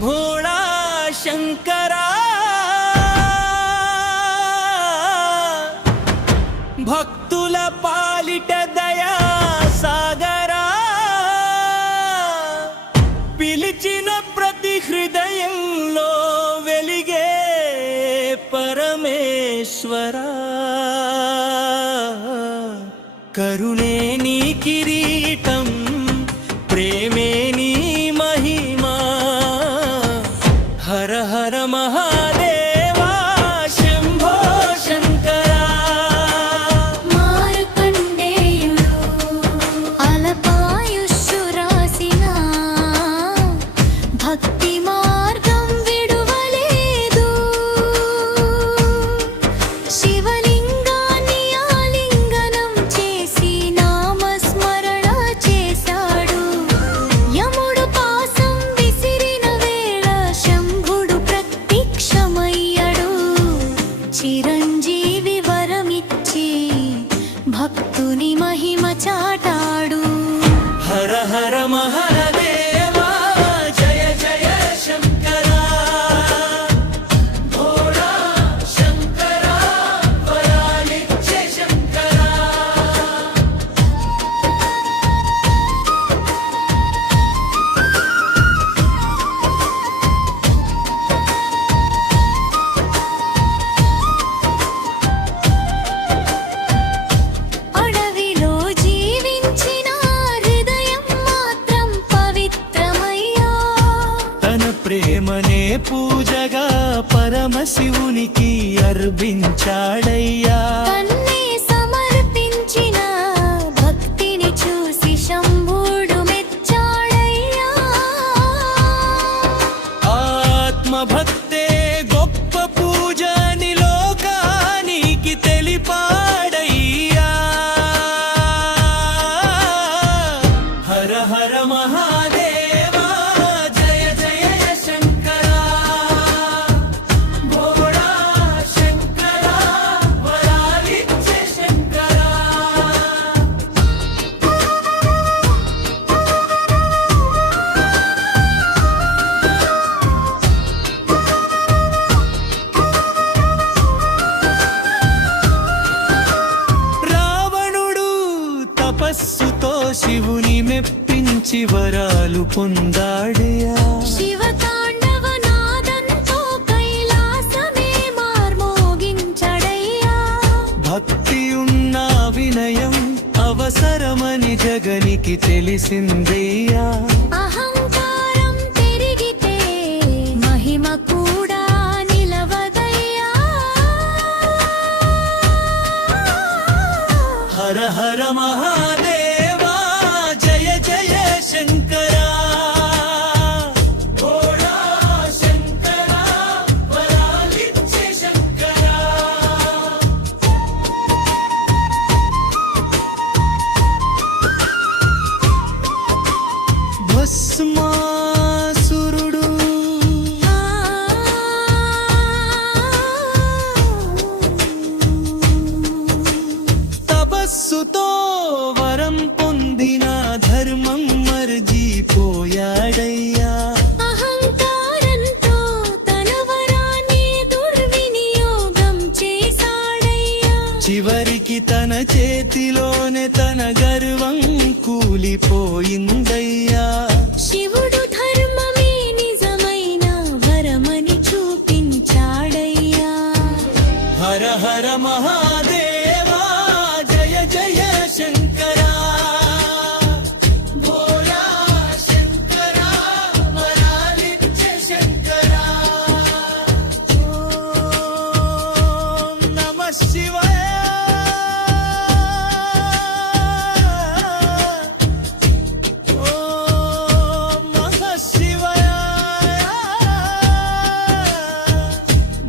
భోళా శంకరా భక్తుల పాలిట దయా సాగరా పిలిచిన ప్రతి హృదయంలో వెలిగే పరమేశ్వరా కరుణే నీ కిరీటం ప్రేమే నీ మహిమా హర హర మహాదేవా శంభో శంకరా మార్కండేయుడు అలపాయుష్షు రాసిన భక్తి మార్గం విడువలేదు శివలింగాన్ని ఆలింగనం చేసి నామస్మరణ చేశాడు యముడు పాసం విసిరిన వేళ శంభుడు ప్రత్యక్షమయ్యాడు చిరంజీవి వరమిచ్చి భక్తుని మహిమ చాటాడు హర హర మహాదేవా జయ జయ శంకరా భోళా శంకరా వరాలిచ్చే శంకరా అడవిలో జీవించిన హృదయం మాత్రం పవిత్రమయ్యా తన ప్రేమనే పూజగా పరమశివునికి అర్పించాడయ్యా కన్నే సమర్పించిన భక్తిని చూసి శంభుడు మెచ్చాడయ్యా ఆత్మభక్తే గొప్ప పూజని లోకానికి తెలిపాడయ్యా హర హర మహాదేవా జయ జయ శంకరా భోళా శంకరా వరాలిచ్చే శంకరా రావణుడు తపస్సుతో శివుని మెప్పించి వరాలు పొందాడయా శివతాండవ నాదంతో కైలాసమే మార్మోగించడయ్యా భక్తి ఉన్న వినయం అవసరమని జగనికి తెలిసిందయ్యా అహంకారం పెరిగితే మహిమ కూడా నిలవదయ్యా హర హర మహాదేవా జయ జయ శంకరా భోళా శంకరా వరాలిచ్చే శంకరా భస్మాసురుడు తపస్సుతో వరం పొందిన ధర్మం మర్జిపోయాడయ్యా అహంకారంతో తన వరాన్ని దుర్వినియోగం చేశాడయ్యా చివరికి తన చేతిలోనే తన గర్వం కూలిపోయిందయ్యా శివుడు ధర్మమే నిజమైన వరమని చూపించాడయ్యా హర హర మహాదేవా జయ జయ శంకరా భోళా శంకరా వరాలిచ్చే శంకరా ఓం నమః శివాయ ఓం నమః శివాయ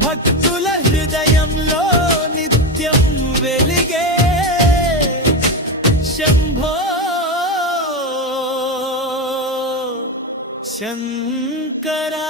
భక్తుల హృదయంలో నిత్యం వెలిగే శంభో శంకరా